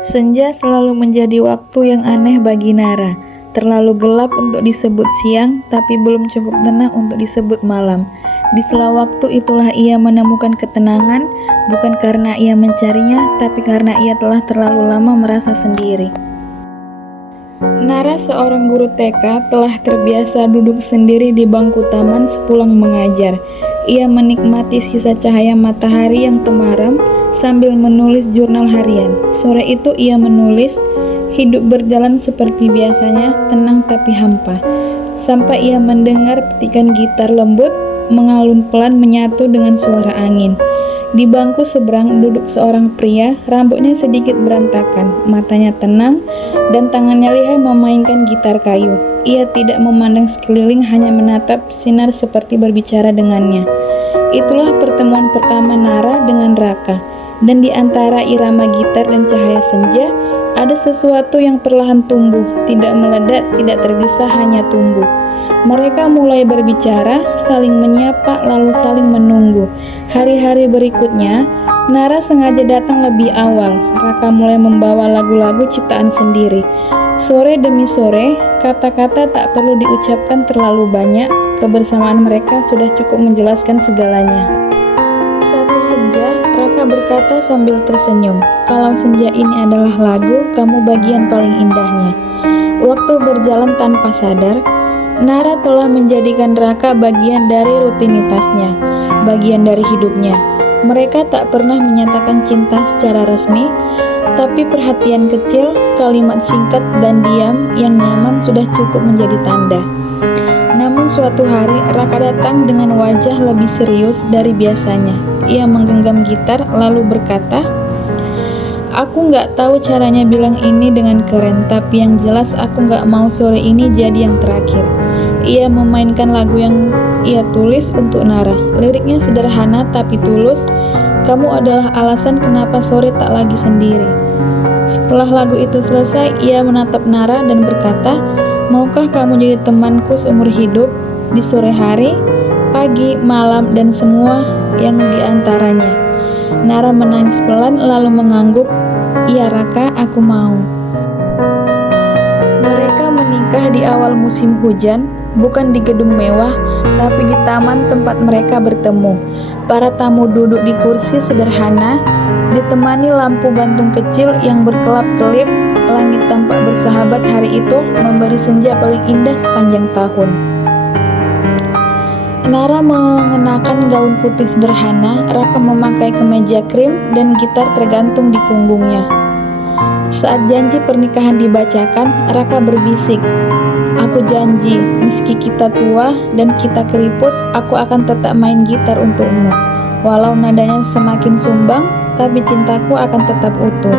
Senja selalu menjadi waktu yang aneh bagi Nara. Terlalu gelap untuk disebut siang, tapi belum cukup tenang untuk disebut malam. Di sela waktu itulah ia menemukan ketenangan, bukan karena ia mencarinya, tapi karena ia telah terlalu lama merasa sendiri. Nara, seorang guru TK, telah terbiasa duduk sendiri di bangku taman sepulang mengajar. Ia menikmati sisa cahaya matahari yang temaram sambil menulis jurnal harian. Sore itu ia menulis, hidup berjalan seperti biasanya, tenang tapi hampa. Sampai ia mendengar petikan gitar lembut mengalun pelan menyatu dengan suara angin. Di bangku seberang duduk seorang pria, rambutnya sedikit berantakan, matanya tenang, dan tangannya lihai memainkan gitar kayu. Ia tidak memandang sekeliling, hanya menatap sinar seperti berbicara dengannya. Itulah pertemuan pertama Nara dengan Raka, dan di antara irama gitar dan cahaya senja, ada sesuatu yang perlahan tumbuh, tidak meledak, tidak tergesa, hanya tumbuh. Mereka mulai berbicara, saling menyapa, lalu saling menunggu. Hari-hari berikutnya, Nara sengaja datang lebih awal. Raka mulai membawa lagu-lagu ciptaan sendiri. Sore demi sore, kata-kata tak perlu diucapkan terlalu banyak. Kebersamaan mereka sudah cukup menjelaskan segalanya. Satu senja, Raka berkata sambil tersenyum, "Kalau senja ini adalah lagu, kamu bagian paling indahnya." Waktu berjalan tanpa sadar, Nara telah menjadikan Raka bagian dari rutinitasnya, bagian dari hidupnya. Mereka tak pernah menyatakan cinta secara resmi, tapi perhatian kecil, kalimat singkat dan diam yang nyaman sudah cukup menjadi tanda. Namun suatu hari Raka datang dengan wajah lebih serius dari biasanya. Ia menggenggam gitar lalu berkata, "Aku nggak tahu caranya bilang ini dengan keren, tapi yang jelas aku nggak mau sore ini jadi yang terakhir." Ia memainkan lagu yang ia tulis untuk Nara. Liriknya sederhana tapi tulus. "Kamu adalah alasan kenapa sore tak lagi sendiri." Setelah lagu itu selesai, ia menatap Nara dan berkata, "Maukah kamu jadi temanku seumur hidup di sore hari, pagi, malam, dan semua yang diantaranya?" Nara menangis pelan lalu mengangguk, "Iya Raka, aku mau." Mereka menikah di awal musim hujan, bukan di gedung mewah, tapi di taman tempat mereka bertemu. Para tamu duduk di kursi sederhana, ditemani lampu gantung kecil yang berkelap-kelip. Langit tampak bersahabat hari itu, memberi senja paling indah sepanjang tahun. Nara mengenakan gaun putih sederhana, Raka memakai kemeja krim, dan gitar tergantung di punggungnya. Saat janji pernikahan dibacakan, Raka berbisik, "Aku janji, meski kita tua dan kita keriput, aku akan tetap main gitar untukmu. Walau nadanya semakin sumbang, tapi cintaku akan tetap utuh."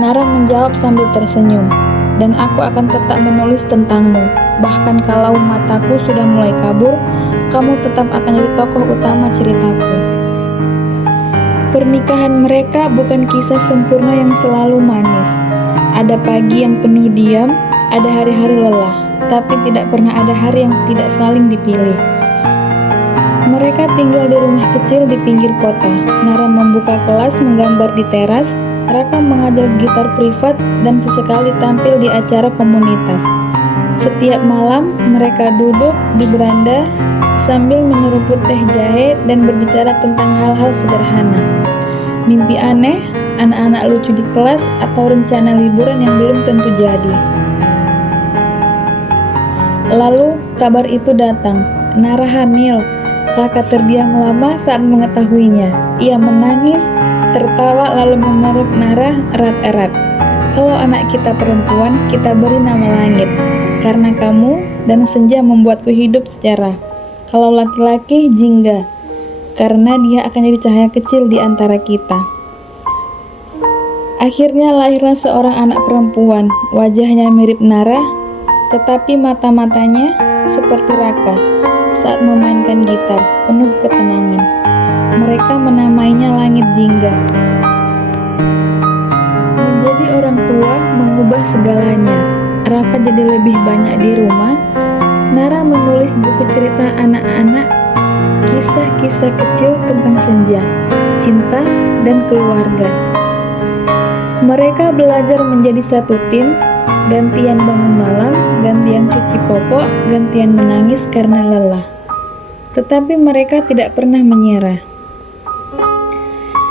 Nara menjawab sambil tersenyum, "Dan aku akan tetap menulis tentangmu. Bahkan kalau mataku sudah mulai kabur, kamu tetap akan jadi tokoh utama ceritaku." Pernikahan mereka bukan kisah sempurna yang selalu manis. Ada pagi yang penuh diam, ada hari-hari lelah, tapi tidak pernah ada hari yang tidak saling dipilih. Mereka tinggal di rumah kecil di pinggir kota. Nara membuka kelas menggambar di teras, Raka mengajar gitar privat, dan sesekali tampil di acara komunitas. Setiap malam, mereka duduk di beranda sambil menyeruput teh jahe dan berbicara tentang hal-hal sederhana. Mimpi aneh, anak-anak lucu di kelas, atau rencana liburan yang belum tentu jadi. Lalu, kabar itu datang. Nara hamil. Raka terdiam lama saat mengetahuinya. Ia menangis, tertawa lalu memeluk Nara erat-erat. "Kalau anak kita perempuan, kita beri nama Langit, karena kamu dan senja membuatku hidup secara. Kalau laki-laki, Jingga, karena dia akan jadi cahaya kecil di antara kita." Akhirnya lahirlah seorang anak perempuan. Wajahnya mirip Nara, tetapi mata-matanya seperti Raka saat memainkan gitar, penuh ketenangan. Mereka menamainya Langit Jingga. Menjadi orang tua mengubah segalanya. Raka jadi lebih banyak di rumah. Nara menulis buku cerita anak-anak, kisah-kisah kecil tentang senja, cinta, dan keluarga. Mereka belajar menjadi satu tim, gantian bangun malam, gantian cuci popok, gantian menangis karena lelah. Tetapi mereka tidak pernah menyerah.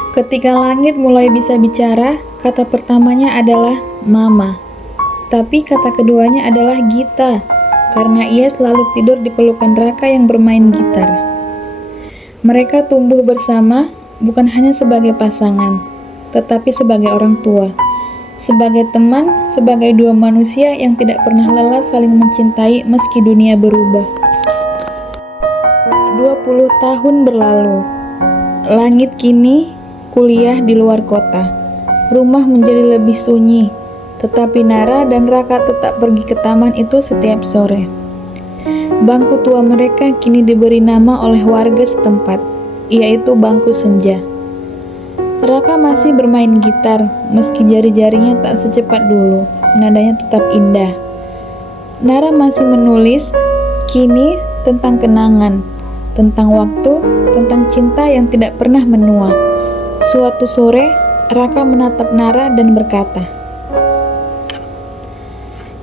Ketika langit mulai bisa bicara, kata pertamanya adalah Mama. Tapi kata keduanya adalah Gita, karena ia selalu tidur di pelukan Raka yang bermain gitar. Mereka tumbuh bersama, bukan hanya sebagai pasangan, tetapi sebagai orang tua, sebagai teman, sebagai dua manusia yang tidak pernah lelah saling mencintai meski dunia berubah. 20 tahun berlalu. Langit kini kuliah di luar kota. Rumah menjadi lebih sunyi, tetapi Nara dan Raka tetap pergi ke taman itu setiap sore. Bangku tua mereka kini diberi nama oleh warga setempat, yaitu bangku senja. Raka masih bermain gitar, meski jari-jarinya tak secepat dulu, nadanya tetap indah. Nara masih menulis, kini tentang kenangan, tentang waktu, tentang cinta yang tidak pernah menua. Suatu sore, Raka menatap Nara dan berkata,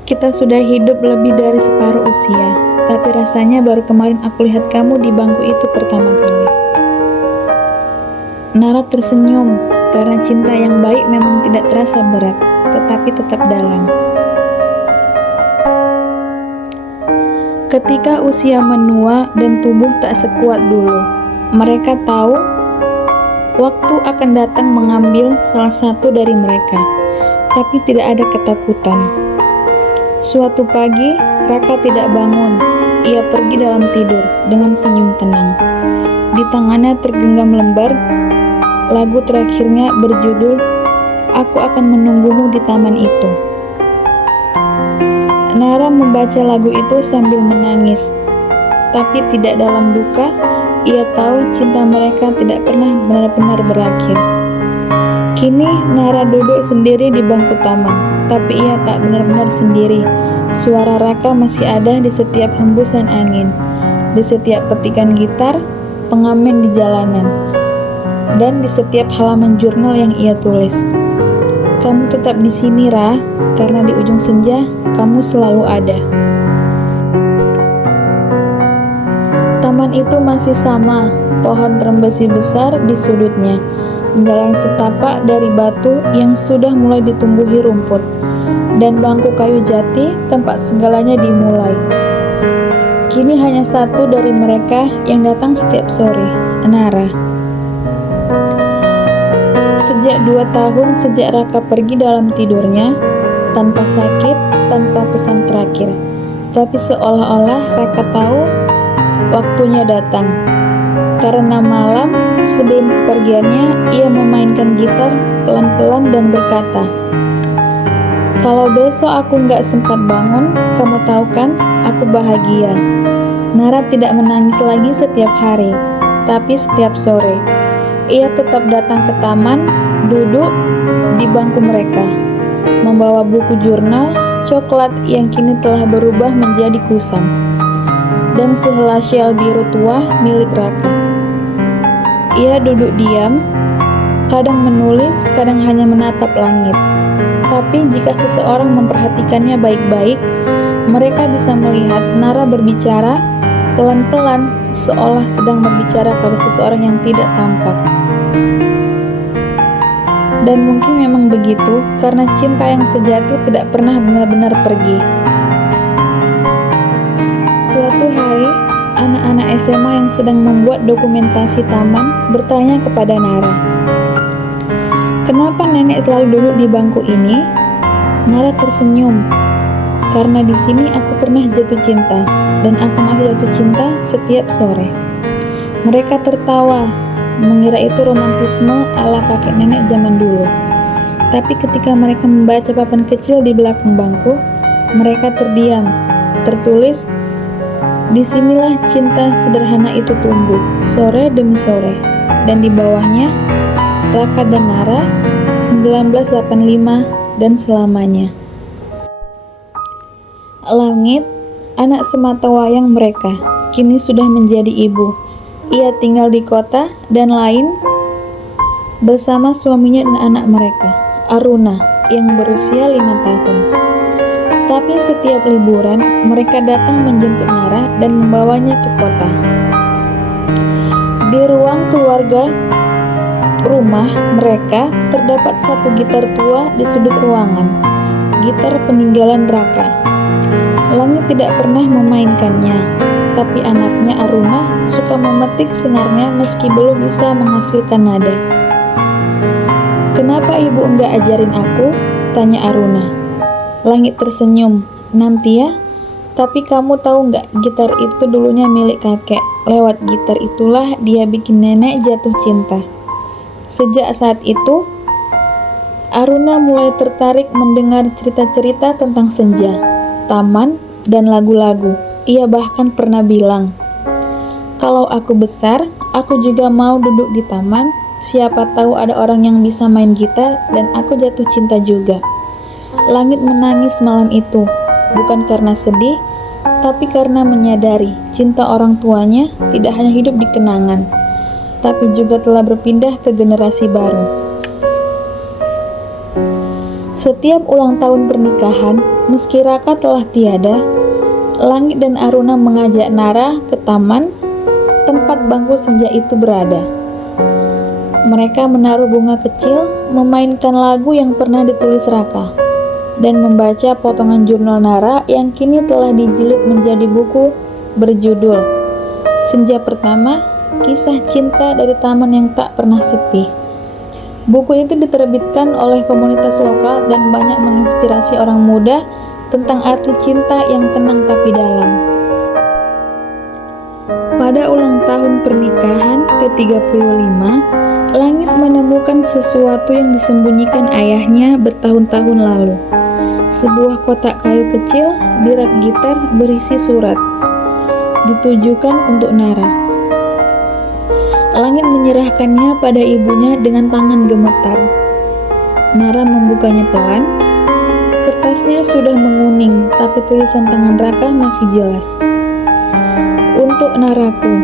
"Kita sudah hidup lebih dari separuh usia, tapi rasanya baru kemarin aku lihat kamu di bangku itu pertama kali." Nara tersenyum, karena cinta yang baik memang tidak terasa berat, tetapi tetap dalam. Ketika usia menua dan tubuh tak sekuat dulu, mereka tahu waktu akan datang mengambil salah satu dari mereka, tapi tidak ada ketakutan. Suatu pagi, Raka tidak bangun. Ia pergi dalam tidur dengan senyum tenang. Di tangannya tergenggam lembar. Lagu terakhirnya berjudul "Aku Akan Menunggumu di Taman Itu". Nara membaca lagu itu sambil menangis, tapi tidak dalam duka. Ia tahu cinta mereka tidak pernah benar-benar berakhir. Kini Nara duduk sendiri di bangku taman, tapi ia tak benar-benar sendiri. Suara Raka masih ada di setiap hembusan angin, di setiap petikan gitar, pengamen di jalanan, dan di setiap halaman jurnal yang ia tulis. Kamu tetap di sini, Ra, karena di ujung senja kamu selalu ada. Taman itu masih sama, pohon trembesi besar di sudutnya, jalan setapak dari batu yang sudah mulai ditumbuhi rumput, dan bangku kayu jati tempat segalanya dimulai. Kini hanya satu dari mereka yang datang setiap sore, Nara. Sejak 2 tahun sejak Raka pergi dalam tidurnya, tanpa sakit, tanpa pesan terakhir. Tapi seolah-olah Raka tahu waktunya datang. Karena malam sebelum kepergiannya, ia memainkan gitar pelan-pelan dan berkata, "Kalau besok aku nggak sempat bangun, kamu tahu kan, aku bahagia." Nara tidak menangis lagi setiap hari, tapi setiap sore. Ia tetap datang ke taman, duduk di bangku mereka, membawa buku jurnal, coklat yang kini telah berubah menjadi kusam, dan sehelai syal biru tua milik Raka. Ia duduk diam, kadang menulis, kadang hanya menatap langit. Tapi jika seseorang memperhatikannya baik-baik, mereka bisa melihat Nara berbicara pelan-pelan, seolah sedang berbicara pada seseorang yang tidak tampak. Dan mungkin memang begitu, karena cinta yang sejati tidak pernah benar-benar pergi. Suatu hari, anak-anak SMA yang sedang membuat dokumentasi taman bertanya kepada Nara, "Kenapa nenek selalu duduk di bangku ini?" Nara tersenyum, "Karena di sini aku pernah jatuh cinta, dan aku masih jatuh cinta setiap sore." Mereka tertawa, mengira itu romantisme ala kakek nenek zaman dulu. Tapi ketika mereka membaca papan kecil di belakang bangku, mereka terdiam. Tertulis, "Disinilah cinta sederhana itu tumbuh, sore demi sore." Dan di bawahnya, Raka dan Nara, 1985 dan selamanya. Langit, anak sematawayang mereka, kini sudah menjadi ibu. Ia tinggal di kota dan lain bersama suaminya dan anak mereka, Aruna. yang berusia 5 tahun. Tapi setiap liburan, mereka datang menjemput Nara dan membawanya ke kota. Di ruang keluarga rumah mereka terdapat satu gitar tua di sudut ruangan, gitar peninggalan Raka. Langit tidak pernah memainkannya, tapi anaknya Aruna suka memetik senarnya meski belum bisa menghasilkan nada. "Kenapa ibu enggak ajarin aku?" tanya Aruna. Langit tersenyum. "Nanti ya, tapi kamu tahu nggak, gitar itu dulunya milik kakek. Lewat gitar itulah dia bikin nenek jatuh cinta." Sejak saat itu, Aruna mulai tertarik mendengar cerita-cerita tentang senja, taman, dan lagu-lagu. Ia bahkan pernah bilang, "Kalau aku besar, aku juga mau duduk di taman. Siapa tahu ada orang yang bisa main gitar dan aku jatuh cinta juga." Langit menangis malam itu, bukan karena sedih, tapi karena menyadari cinta orang tuanya tidak hanya hidup di kenangan, tapi juga telah berpindah ke generasi baru. Setiap ulang tahun pernikahan, meski Raka telah tiada, Langit dan Aruna mengajak Nara ke taman tempat bangku senja itu berada. Mereka menaruh bunga kecil, memainkan lagu yang pernah ditulis Raka, dan membaca potongan jurnal Nara yang kini telah dijilid menjadi buku berjudul Senja Pertama, Kisah Cinta dari Taman yang Tak Pernah Sepi. Buku itu diterbitkan oleh komunitas lokal dan banyak menginspirasi orang muda tentang arti cinta yang tenang tapi dalam. Pada ulang tahun pernikahan ke-35, Langit menemukan sesuatu yang disembunyikan ayahnya bertahun-tahun lalu. Sebuah kotak kayu kecil di rak gitar berisi surat, ditujukan untuk Nara. Langit menyerahkannya pada ibunya dengan tangan gemetar. Nara membukanya pelan. Kertasnya sudah menguning, tapi tulisan tangan Raka masih jelas. "Untuk Naraku,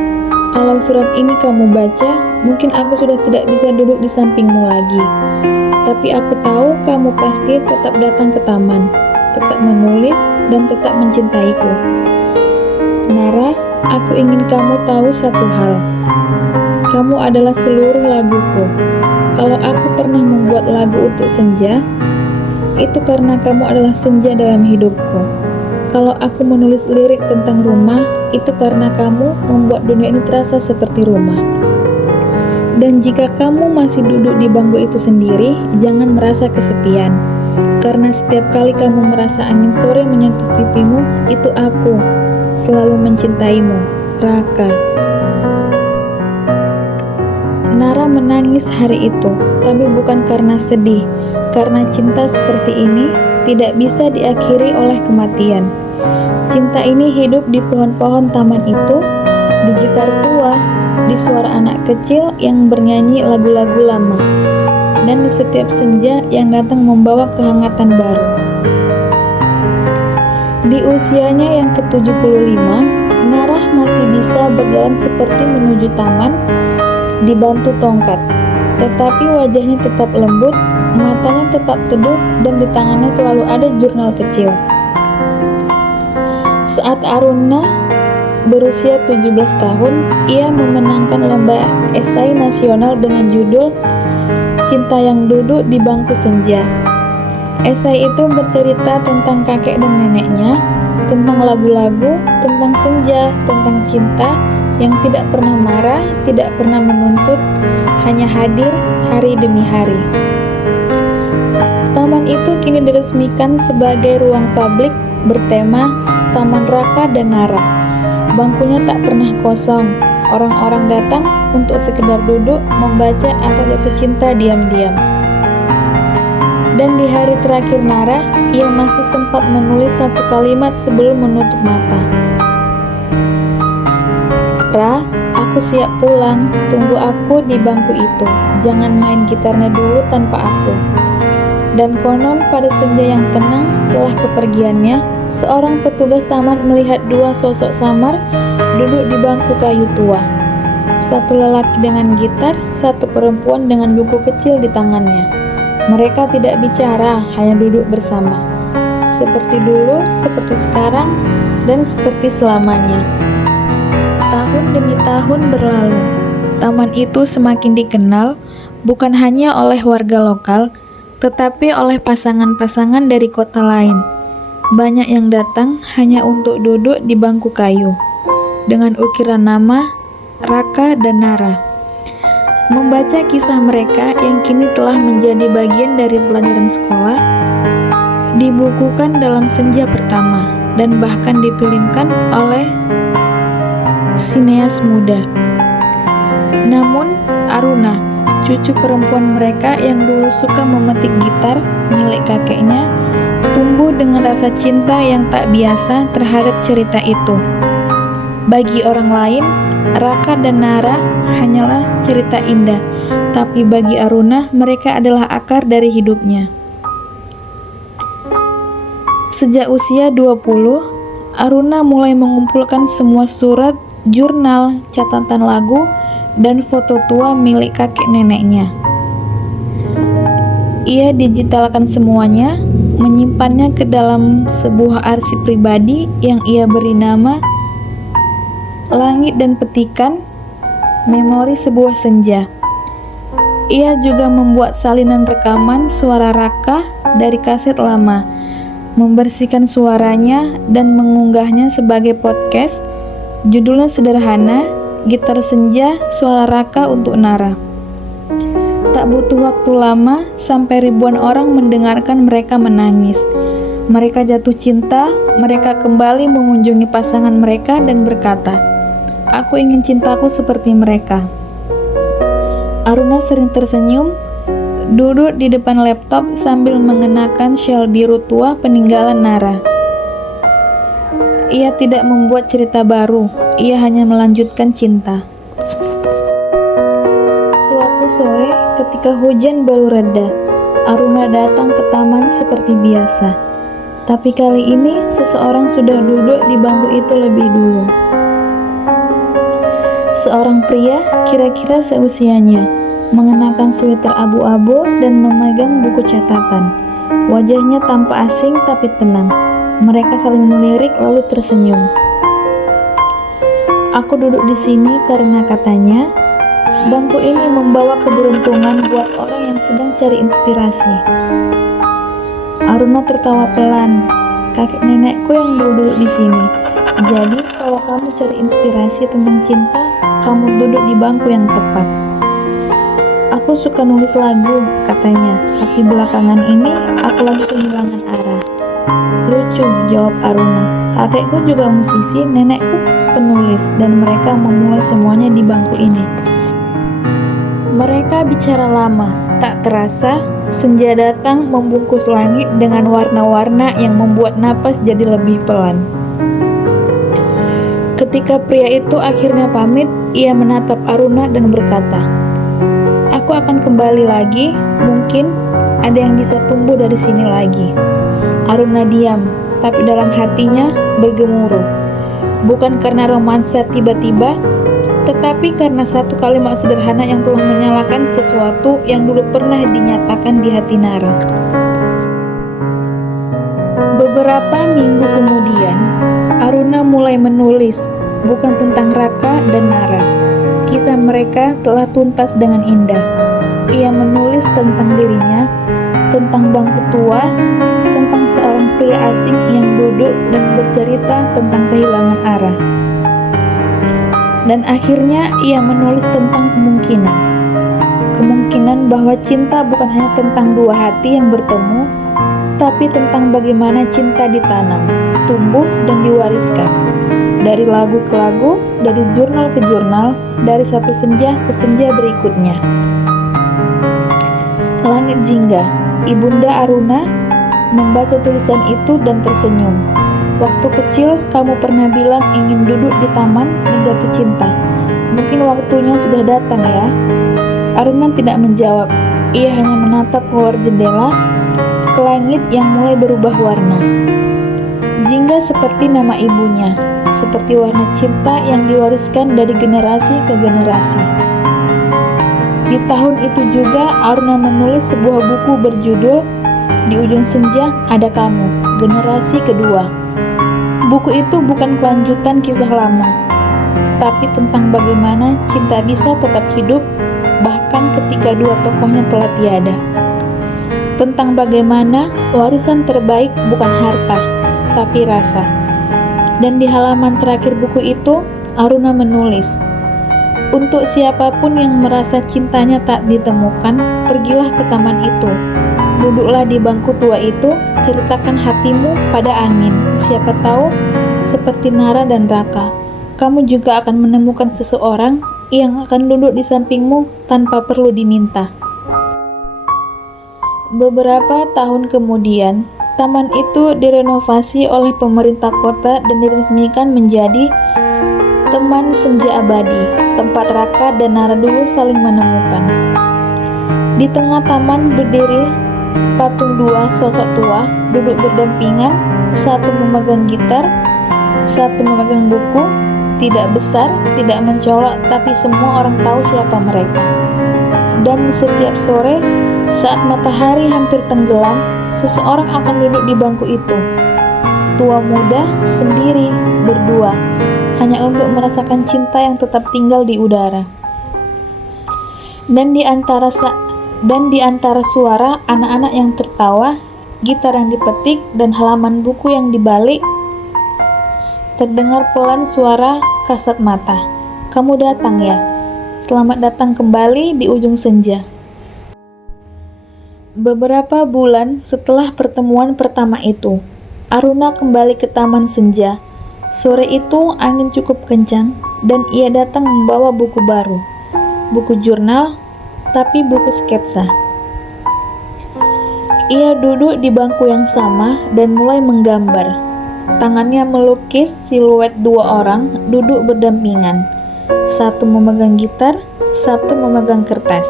kalau surat ini kamu baca, mungkin aku sudah tidak bisa duduk di sampingmu lagi. Tapi aku tahu kamu pasti tetap datang ke taman, tetap menulis, dan tetap mencintaiku. Nara, aku ingin kamu tahu satu hal. Kamu adalah seluruh laguku. Kalau aku pernah membuat lagu untuk senja, itu karena kamu adalah senja dalam hidupku. Kalau aku menulis lirik tentang rumah, itu karena kamu membuat dunia ini terasa seperti rumah. Dan jika kamu masih duduk di bangku itu sendiri, jangan merasa kesepian. Karena setiap kali kamu merasa angin sore menyentuh pipimu, itu aku selalu mencintaimu, Raka." Nara menangis hari itu, tapi bukan karena sedih, karena cinta seperti ini tidak bisa diakhiri oleh kematian. Cinta ini hidup di pohon-pohon taman itu, di gitar tua, di suara anak kecil yang bernyanyi lagu-lagu lama, dan di setiap senja yang datang membawa kehangatan baru. Di usianya yang ke-75, Nara masih bisa berjalan seperti menuju taman, dibantu tongkat, tetapi wajahnya tetap lembut, matanya tetap teduh, dan di tangannya selalu ada jurnal kecil. Saat Aruna berusia 17 tahun, ia memenangkan lomba esai nasional dengan judul Cinta yang Duduk di Bangku Senja. Esai itu bercerita tentang kakek dan neneknya, tentang lagu-lagu, tentang senja, tentang cinta yang tidak pernah marah, tidak pernah menuntut, hanya hadir hari demi hari. Taman itu kini diresmikan sebagai ruang publik bertema Taman Raka dan Nara. Bangkunya tak pernah kosong. Orang-orang datang untuk sekedar duduk, membaca, atau jatuh cinta diam-diam. Dan di hari terakhir Nara, ia masih sempat menulis satu kalimat sebelum menutup mata. "Ra, aku siap pulang. Tunggu aku di bangku itu. Jangan main gitarnya dulu tanpa aku." Dan konon pada senja yang tenang setelah kepergiannya, seorang petugas taman melihat dua sosok samar duduk di bangku kayu tua. Satu lelaki dengan gitar, satu perempuan dengan buku kecil di tangannya. Mereka tidak bicara, hanya duduk bersama. Seperti dulu, seperti sekarang, dan seperti selamanya. Tahun demi tahun berlalu. Taman itu semakin dikenal, bukan hanya oleh warga lokal, tetapi oleh pasangan-pasangan dari kota lain. Banyak yang datang hanya untuk duduk di bangku kayu, dengan ukiran nama Raka dan Nara. Membaca kisah mereka yang kini telah menjadi bagian dari pelajaran sekolah, dibukukan dalam senja pertama, dan bahkan difilmkan oleh sineas muda. Namun, Aruna, cucu perempuan mereka yang dulu suka memetik gitar milik kakeknya, tumbuh dengan rasa cinta yang tak biasa terhadap cerita itu. Bagi orang lain, Raka dan Nara hanyalah cerita indah, tapi bagi Aruna mereka adalah akar dari hidupnya. Sejak usia 20, Aruna mulai mengumpulkan semua surat, jurnal, catatan lagu, dan foto tua milik kakek neneknya. Ia digitalkan semuanya, menyimpannya ke dalam sebuah arsip pribadi yang ia beri nama Langit dan Petikan, Memori Sebuah Senja. Ia juga membuat salinan rekaman suara Raka dari kaset lama, membersihkan suaranya dan mengunggahnya sebagai podcast. Judulnya sederhana, Gitar Senja Suara Raka untuk Nara. Tak butuh waktu lama sampai ribuan orang mendengarkan mereka menangis. Mereka jatuh cinta, mereka kembali mengunjungi pasangan mereka dan berkata, "Aku ingin cintaku seperti mereka." Aruna sering tersenyum, duduk di depan laptop sambil mengenakan syal biru tua peninggalan Nara. Ia tidak membuat cerita baru, ia hanya melanjutkan cinta. Suatu sore, ketika hujan baru reda, Aruna datang ke taman seperti biasa. Tapi kali ini, seseorang sudah duduk di bangku itu lebih dulu. Seorang pria, kira-kira seusianya, mengenakan sweater abu-abu dan memegang buku catatan. Wajahnya tampak asing tapi tenang. Mereka saling melirik lalu tersenyum. "Aku duduk di sini karena," katanya, "bangku ini membawa keberuntungan buat orang yang sedang cari inspirasi." Aruna tertawa pelan. "Kakek nenekku yang duduk di sini. Jadi, kalau kamu cari inspirasi tentang cinta, kamu duduk di bangku yang tepat." "Aku suka nulis lagu," katanya, "tapi belakangan ini aku lagi kehilangan arah." "Lucu," jawab Aruna. "Kakekku juga musisi, nenekku penulis, dan mereka memulai semuanya di bangku ini." Mereka bicara lama, tak terasa, senja datang membungkus langit dengan warna-warna yang membuat napas jadi lebih pelan. Ketika pria itu akhirnya pamit, ia menatap Aruna dan berkata, "Aku akan kembali lagi, mungkin ada yang bisa tumbuh dari sini lagi." Aruna diam, tapi dalam hatinya bergemuruh. Bukan karena romansa tiba-tiba, tetapi karena satu kalimat sederhana yang telah menyalakan sesuatu yang dulu pernah dinyatakan di hati Nara. Beberapa minggu kemudian, Aruna mulai menulis, bukan tentang Raka dan Nara. Kisah mereka telah tuntas dengan indah. Ia menulis tentang dirinya, tentang bangku tua, tentang seorang pria asing yang duduk dan bercerita tentang kehilangan arah. Dan akhirnya ia menulis tentang kemungkinan bahwa cinta bukan hanya tentang dua hati yang bertemu, tapi tentang bagaimana cinta ditanam, tumbuh, dan diwariskan. Dari lagu ke lagu, dari jurnal ke jurnal, dari satu senja ke senja berikutnya. Langit jingga, Ibunda Aruna membaca tulisan itu dan tersenyum. "Waktu kecil kamu pernah bilang ingin duduk di taman dan jatuh cinta. Mungkin waktunya sudah datang ya?" Aruna tidak menjawab. Ia hanya menatap keluar jendela ke langit yang mulai berubah warna. Jingga seperti nama ibunya, seperti warna cinta yang diwariskan dari generasi ke generasi. Di tahun itu juga Aruna menulis sebuah buku berjudul Di Ujung Senja Ada Kamu, Generasi Kedua. Buku itu bukan kelanjutan kisah lama, tapi tentang bagaimana cinta bisa tetap hidup bahkan ketika dua tokohnya telah tiada. Tentang bagaimana warisan terbaik bukan harta, tapi rasa. Dan di halaman terakhir buku itu, Aruna menulis, "Untuk siapapun yang merasa cintanya tak ditemukan, pergilah ke taman itu. Duduklah di bangku tua itu, ceritakan hatimu pada angin. Siapa tahu, seperti Nara dan Raka, kamu juga akan menemukan seseorang yang akan duduk di sampingmu tanpa perlu diminta." Beberapa tahun kemudian, taman itu direnovasi oleh pemerintah kota dan diresmikan menjadi Teman Senja Abadi, tempat Raka dan Nara dulu saling menemukan. Di tengah taman berdiri patung dua sosok tua, duduk berdampingan, satu memegang gitar, satu memegang buku. Tidak besar, tidak mencolok, tapi semua orang tahu siapa mereka. Dan setiap sore, saat matahari hampir tenggelam, seseorang akan duduk di bangku itu. Tua muda, sendiri, berdua, hanya untuk merasakan cinta yang tetap tinggal di udara. Dan di antara suara anak-anak yang tertawa, gitar yang dipetik, dan halaman buku yang dibalik, terdengar pelan suara kasat mata. "Kamu datang ya? Selamat datang kembali di ujung senja." Beberapa bulan setelah pertemuan pertama itu, Aruna kembali ke Taman Senja. Sore itu angin cukup kencang dan ia datang membawa buku baru. Buku jurnal, tapi buku sketsa. Ia duduk di bangku yang sama dan mulai menggambar. Tangannya melukis siluet dua orang duduk berdampingan. Satu memegang gitar, satu memegang kertas.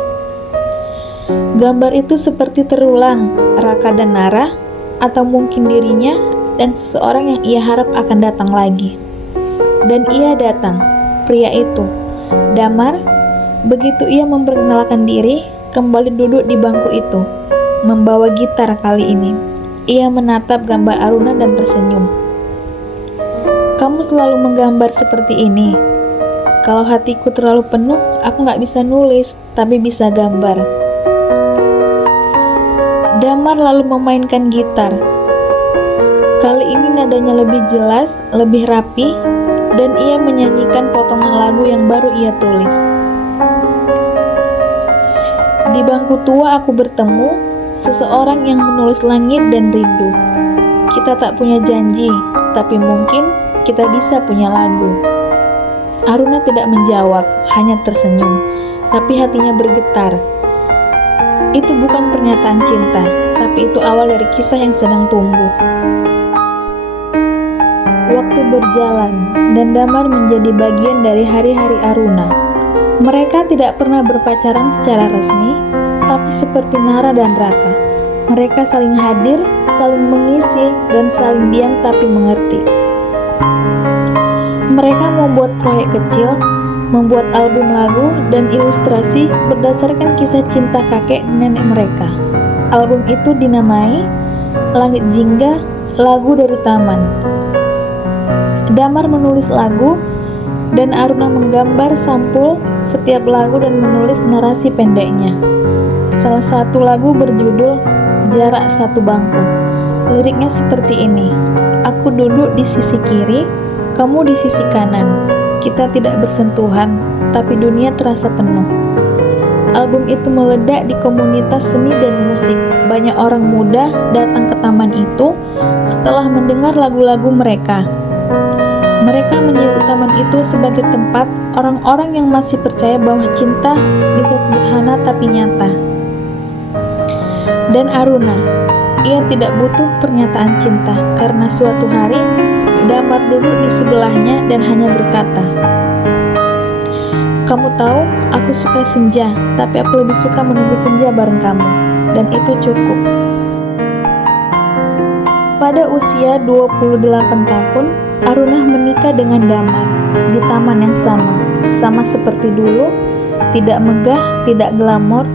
Gambar itu seperti terulang, Raka dan Nara, atau mungkin dirinya dan seseorang yang ia harap akan datang lagi. Dan ia datang, pria itu, Damar. Begitu ia memperkenalkan diri, kembali duduk di bangku itu, membawa gitar kali ini. Ia menatap gambar Aruna dan tersenyum. "Kamu selalu menggambar seperti ini. Kalau hatiku terlalu penuh, aku gak bisa nulis, tapi bisa gambar." Damar lalu memainkan gitar. Kali ini nadanya lebih jelas, lebih rapi, dan ia menyanyikan potongan lagu yang baru ia tulis. "Di bangku tua aku bertemu seseorang yang menulis langit dan rindu. Kita tak punya janji, tapi mungkin kita bisa punya lagu." Aruna tidak menjawab, hanya tersenyum, tapi hatinya bergetar. Itu bukan pernyataan cinta, tapi itu awal dari kisah yang sedang tumbuh. Waktu berjalan, dan Damar menjadi bagian dari hari-hari Aruna. Mereka tidak pernah berpacaran secara resmi, tapi seperti Nara dan Raka, mereka saling hadir, saling mengisi, dan saling diam tapi mengerti. Mereka membuat proyek kecil, membuat album lagu dan ilustrasi berdasarkan kisah cinta kakek dan nenek mereka. Album itu dinamai Langit Jingga, Lagu dari Taman. Damar menulis lagu dan Aruna menggambar sampul setiap lagu dan menulis narasi pendeknya. Salah satu lagu berjudul Jarak Satu Bangku. Liriknya seperti ini: "Aku duduk di sisi kiri, kamu di sisi kanan. Kita tidak bersentuhan, tapi dunia terasa penuh." Album itu meledak di komunitas seni dan musik. Banyak orang muda datang ke taman itu setelah mendengar lagu-lagu mereka. Mereka menyebut taman itu sebagai tempat orang-orang yang masih percaya bahwa cinta bisa sederhana tapi nyata. Dan Aruna, ia tidak butuh pernyataan cinta karena suatu hari Damar duduk di sebelahnya dan hanya berkata, "Kamu tahu, aku suka senja, tapi aku lebih suka menunggu senja bareng kamu, dan itu cukup." Pada usia 28 tahun, Aruna menikah dengan Damar di taman yang sama seperti dulu. Tidak megah, tidak glamor,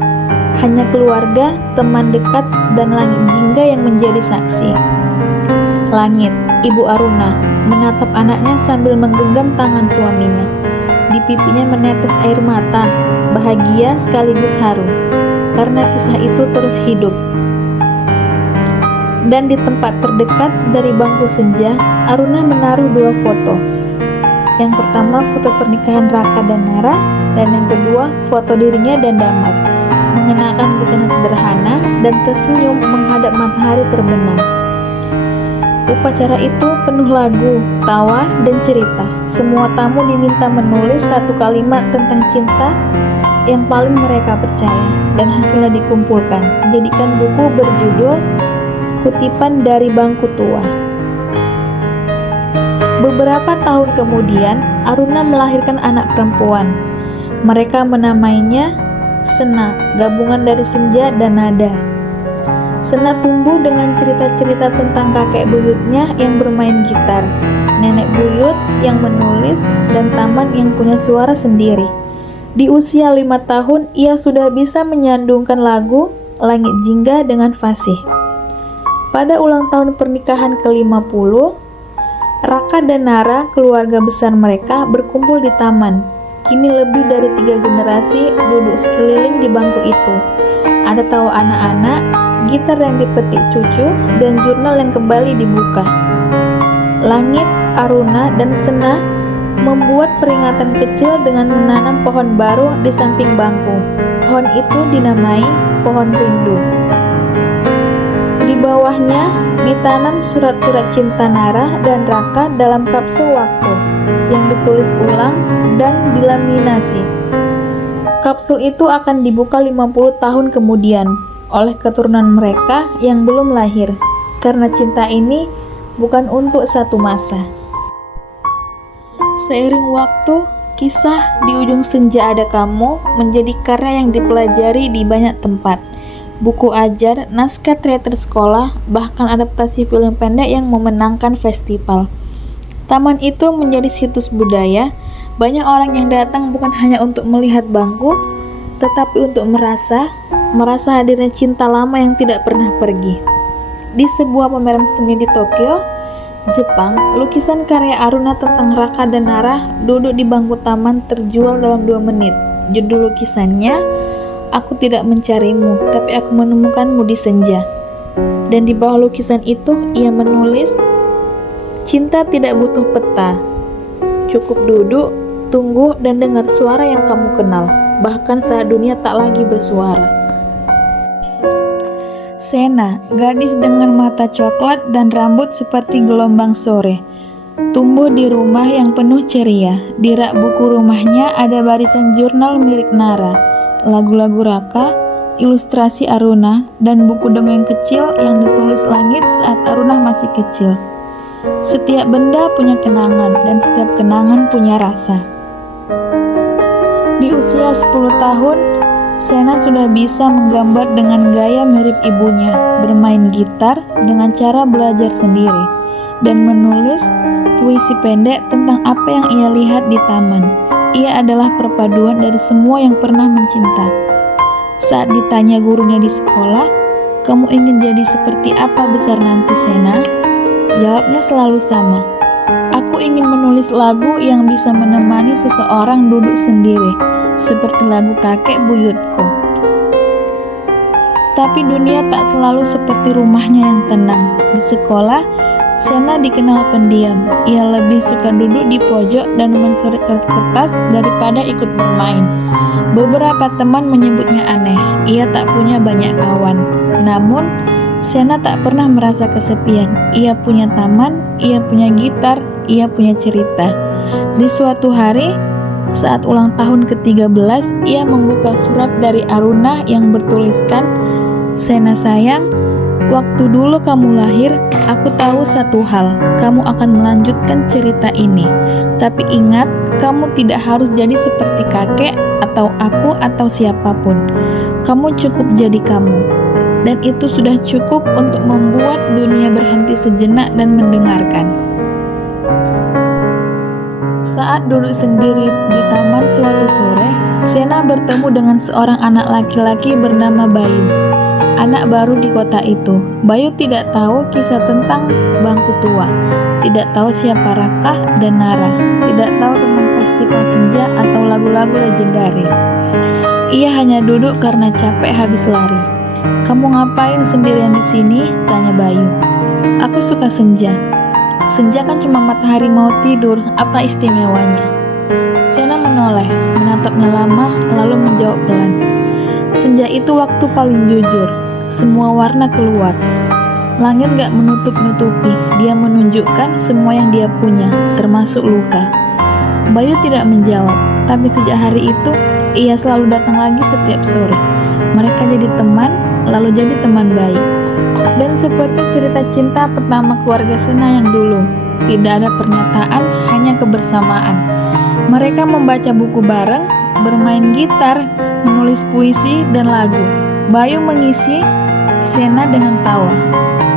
hanya keluarga, teman dekat, dan langit jingga yang menjadi saksi. Langit, Ibu Aruna, menatap anaknya sambil menggenggam tangan suaminya. Di pipinya menetes air mata, bahagia sekaligus haru, karena kisah itu terus hidup. Dan di tempat terdekat dari bangku senja, Aruna menaruh 2 foto. Yang pertama foto pernikahan Raka dan Nara, dan yang kedua foto dirinya dan Damar, mengenakan busana sederhana dan tersenyum menghadap matahari terbenam. Upacara itu penuh lagu, tawa, dan cerita. Semua tamu diminta menulis 1 kalimat tentang cinta yang paling mereka percaya, dan hasilnya dikumpulkan, menjadikan buku berjudul Kutipan dari Bangku Tua. Beberapa tahun kemudian, Aruna melahirkan anak perempuan. Mereka menamainya Sena, gabungan dari senja dan nada. Sena tumbuh dengan cerita-cerita tentang kakek buyutnya yang bermain gitar, nenek buyut yang menulis, dan taman yang punya suara sendiri. Di usia 5 tahun, ia sudah bisa menyandungkan lagu Langit Jingga dengan fasih. Pada ulang tahun pernikahan ke-50, Raka dan Nara, keluarga besar mereka, berkumpul di taman. Kini lebih dari 3 generasi duduk sekeliling di bangku itu. Ada tawa anak-anak, gitar yang dipetik cucu, dan jurnal yang kembali dibuka. Langit, Aruna, dan Sena membuat peringatan kecil dengan menanam pohon baru di samping bangku. Pohon itu dinamai Pohon Rindu. Di bawahnya ditanam surat-surat cinta Nara dan Raka dalam kapsul waktu yang ditulis ulang dan dilaminasi. Kapsul itu akan dibuka 50 tahun kemudian oleh keturunan mereka yang belum lahir, karena cinta ini bukan untuk satu masa. Seiring waktu, kisah Di Ujung Senja Ada Kamu menjadi karya yang dipelajari di banyak tempat. Buku ajar, naskah teater sekolah, bahkan adaptasi film pendek yang memenangkan festival. Taman itu menjadi situs budaya. Banyak orang yang datang bukan hanya untuk melihat bangku, tetapi untuk merasa hadirnya cinta lama yang tidak pernah pergi. Di sebuah pameran seni di Tokyo, Jepang, lukisan karya Aruna tentang Raka dan Nara duduk di bangku taman terjual dalam 2 menit. Judul lukisannya, Aku Tidak Mencarimu, Tapi Aku Menemukanmu di Senja. Dan di bawah lukisan itu, ia menulis, cinta tidak butuh peta. Cukup duduk, tunggu, dan dengar suara yang kamu kenal, bahkan saat dunia tak lagi bersuara. Sena, gadis dengan mata coklat dan rambut seperti gelombang sore, tumbuh di rumah yang penuh ceria. Di rak buku rumahnya ada barisan jurnal milik Nara, lagu-lagu Raka, ilustrasi Aruna, dan buku dongeng kecil yang ditulis Langit saat Aruna masih kecil. Setiap benda punya kenangan, dan setiap kenangan punya rasa. Di usia 10 tahun, Sena sudah bisa menggambar dengan gaya mirip ibunya, bermain gitar dengan cara belajar sendiri, dan menulis puisi pendek tentang apa yang ia lihat di taman. Ia adalah perpaduan dari semua yang pernah mencinta. Saat ditanya gurunya di sekolah, "Kamu ingin jadi seperti apa besar nanti, Sena?" Jawabnya selalu sama, "Aku ingin menulis lagu yang bisa menemani seseorang duduk sendiri, seperti lagu kakek buyutku." Tapi dunia tak selalu seperti rumahnya yang tenang. Di sekolah, Sena dikenal pendiam. Ia lebih suka duduk di pojok dan mencoret-coret kertas daripada ikut bermain. Beberapa teman menyebutnya aneh. Ia tak punya banyak kawan. Namun, Sena tak pernah merasa kesepian. Ia punya taman, ia punya gitar, ia punya cerita. Di suatu hari, saat ulang tahun ke-13, ia membuka surat dari Aruna yang bertuliskan, "Sena sayang, waktu dulu kamu lahir, aku tahu satu hal, kamu akan melanjutkan cerita ini. Tapi ingat, kamu tidak harus jadi seperti kakek, atau aku, atau siapapun. Kamu cukup jadi kamu. Dan itu sudah cukup untuk membuat dunia berhenti sejenak dan mendengarkan." Saat duduk sendiri di taman suatu sore, Sena bertemu dengan seorang anak laki-laki bernama Bayu, anak baru di kota itu. Bayu tidak tahu kisah tentang bangku tua, tidak tahu siapa Raka dan Nara, tidak tahu tentang festival senja atau lagu-lagu legendaris. Ia hanya duduk karena capek habis lari. "Kamu ngapain sendirian di sini?" tanya Bayu. "Aku suka senja." "Senja kan cuma matahari mau tidur, apa istimewanya?" Sena menoleh, menatapnya lama, lalu menjawab pelan. "Senja itu waktu paling jujur, semua warna keluar. Langit gak menutup-nutupi, dia menunjukkan semua yang dia punya, termasuk luka." Bayu tidak menjawab, tapi sejak hari itu, ia selalu datang lagi setiap sore. Mereka jadi teman, lalu jadi teman baik. Dan seperti cerita cinta pertama keluarga Sena yang dulu, tidak ada pernyataan, hanya kebersamaan. Mereka membaca buku bareng, bermain gitar, menulis puisi dan lagu. Bayu mengisi Sena dengan tawa.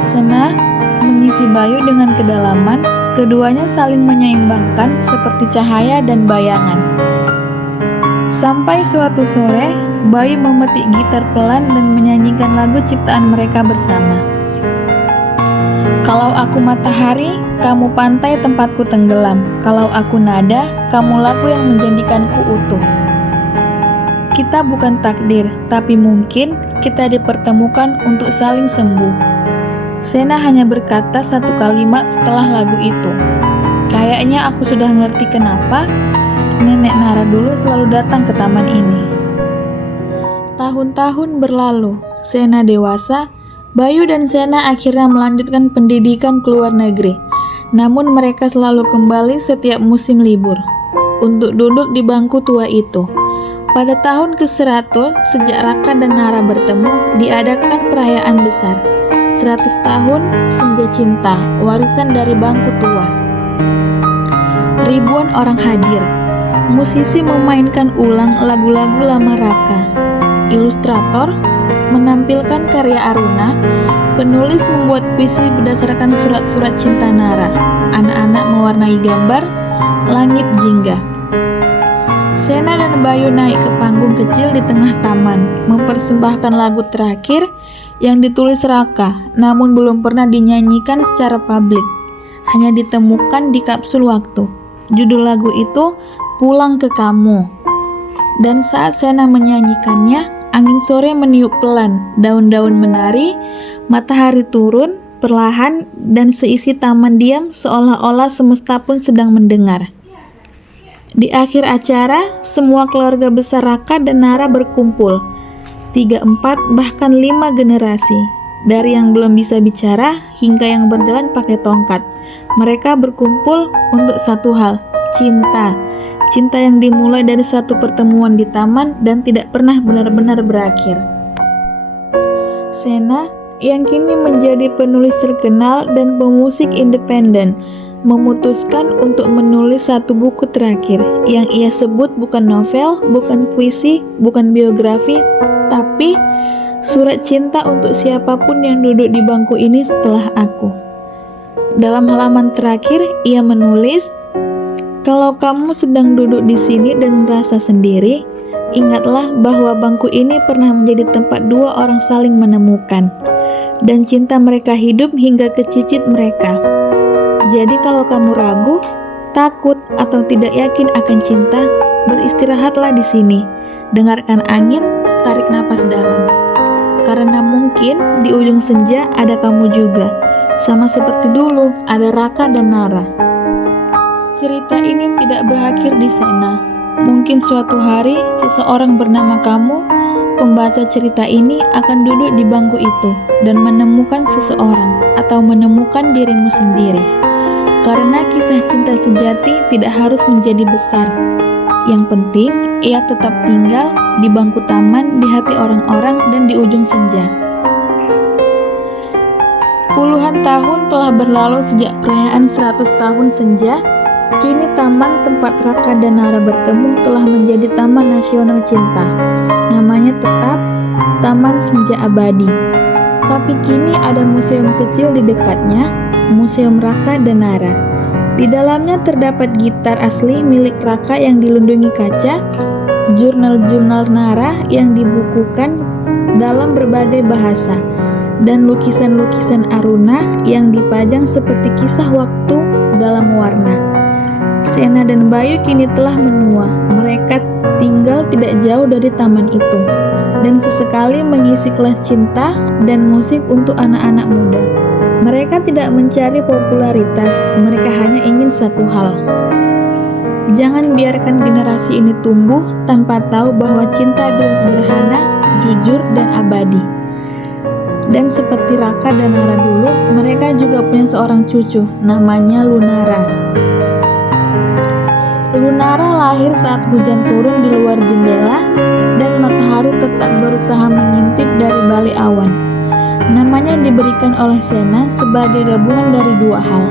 Sena mengisi Bayu dengan kedalaman. Keduanya saling menyeimbangkan seperti cahaya dan bayangan. Sampai suatu sore, Bayu memetik gitar pelan dan menyanyikan lagu ciptaan mereka bersama. "Kalau aku matahari, kamu pantai tempatku tenggelam. Kalau aku nada, kamu lagu yang menjadikanku utuh. Kita bukan takdir, tapi mungkin kita dipertemukan untuk saling sembuh." Sena hanya berkata satu kalimat setelah lagu itu. "Kayaknya aku sudah ngerti kenapa Nenek Nara dulu selalu datang ke taman ini." Tahun-tahun berlalu, Sena dewasa. Bayu dan Sena akhirnya melanjutkan pendidikan ke luar negeri. Namun mereka selalu kembali setiap musim libur untuk duduk di bangku tua itu. Pada tahun ke-100 sejak Raka dan Nara bertemu, diadakan perayaan besar. 100 tahun senja cinta, warisan dari bangku tua. Ribuan orang hadir. Musisi memainkan ulang lagu-lagu lama Raka. Ilustrator menampilkan karya Aruna. Penulis membuat puisi berdasarkan surat-surat cinta Nara. Anak-anak mewarnai gambar langit jingga. Sena dan Bayu naik ke panggung kecil di tengah taman, mempersembahkan lagu terakhir yang ditulis Raka, namun belum pernah dinyanyikan secara publik. Hanya ditemukan di kapsul waktu. Judul lagu itu Pulang ke Kamu. Dan saat Sena menyanyikannya, angin sore meniup pelan, daun-daun menari, matahari turun perlahan, dan seisi taman diam seolah-olah semesta pun sedang mendengar. Di akhir acara, semua keluarga besar Raka dan Nara berkumpul. 3, 4, bahkan 5 generasi. Dari yang belum bisa bicara hingga yang berjalan pakai tongkat. Mereka berkumpul untuk satu hal, cinta. Cinta yang dimulai dari satu pertemuan di taman dan tidak pernah benar-benar berakhir. Sena, yang kini menjadi penulis terkenal dan pemusik independen, memutuskan untuk menulis satu buku terakhir yang ia sebut bukan novel, bukan puisi, bukan biografi, tapi surat cinta untuk siapapun yang duduk di bangku ini setelah aku. Dalam halaman terakhir, ia menulis, "Kalau kamu sedang duduk di sini dan merasa sendiri, ingatlah bahwa bangku ini pernah menjadi tempat dua orang saling menemukan, dan cinta mereka hidup hingga ke cicit mereka. Jadi kalau kamu ragu, takut, atau tidak yakin akan cinta, beristirahatlah di sini. Dengarkan angin, tarik napas dalam. Karena mungkin di ujung senja ada kamu juga, sama seperti dulu ada Raka dan Nara." Cerita ini tidak berakhir di Sena. Mungkin suatu hari seseorang bernama kamu, pembaca cerita ini, akan duduk di bangku itu dan menemukan seseorang atau menemukan dirimu sendiri. Karena kisah cinta sejati tidak harus menjadi besar. Yang penting, ia tetap tinggal di bangku taman, di hati orang-orang, dan di ujung senja. Puluhan tahun telah berlalu sejak perayaan 100 tahun senja. Kini taman tempat Raka dan Nara bertemu telah menjadi Taman Nasional Cinta. Namanya tetap Taman Senja Abadi. Tapi kini ada museum kecil di dekatnya, Museum Raka dan Nara. Di dalamnya terdapat gitar asli milik Raka yang dilindungi kaca, jurnal-jurnal Nara yang dibukukan dalam berbagai bahasa, dan lukisan-lukisan Aruna yang dipajang seperti kisah waktu dalam warna. Sena dan Bayu kini telah menua. Mereka tinggal tidak jauh dari taman itu, dan sesekali mengisi kelas cinta dan musik untuk anak-anak muda. Mereka tidak mencari popularitas, mereka hanya ingin satu hal. Jangan biarkan generasi ini tumbuh tanpa tahu bahwa cinta bisa sederhana, jujur, dan abadi. Dan seperti Raka dan Nara dulu, mereka juga punya seorang cucu, namanya Lunara. Lunara lahir saat hujan turun di luar jendela dan matahari tetap berusaha mengintip dari balik awan. Namanya diberikan oleh Sena sebagai gabungan dari dua hal.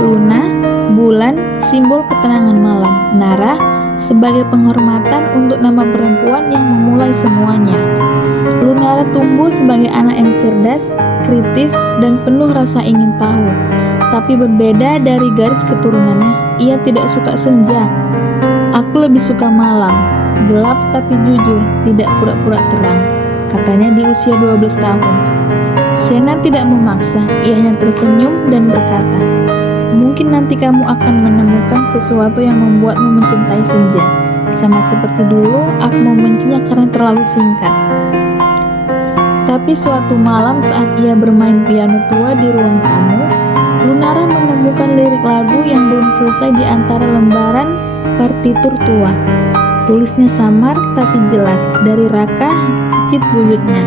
Luna, bulan, simbol ketenangan malam. Nara, sebagai penghormatan untuk nama perempuan yang memulai semuanya. Lunara tumbuh sebagai anak yang cerdas, kritis, dan penuh rasa ingin tahu. Tapi berbeda dari garis keturunannya, ia tidak suka senja. Aku lebih suka malam, gelap tapi jujur, tidak pura-pura terang, katanya di usia 12 tahun. Sena tidak memaksa, ia hanya tersenyum dan berkata, "Mungkin nanti kamu akan menemukan sesuatu yang membuatmu mencintai senja. Sama seperti dulu, aku membencinya karena terlalu singkat." Tapi suatu malam saat ia bermain piano tua di ruang tamu, Lunara menemukan lirik lagu yang belum selesai di antara lembaran partitur tua. Tulisnya samar tapi jelas, dari Raka, cicit buyutnya.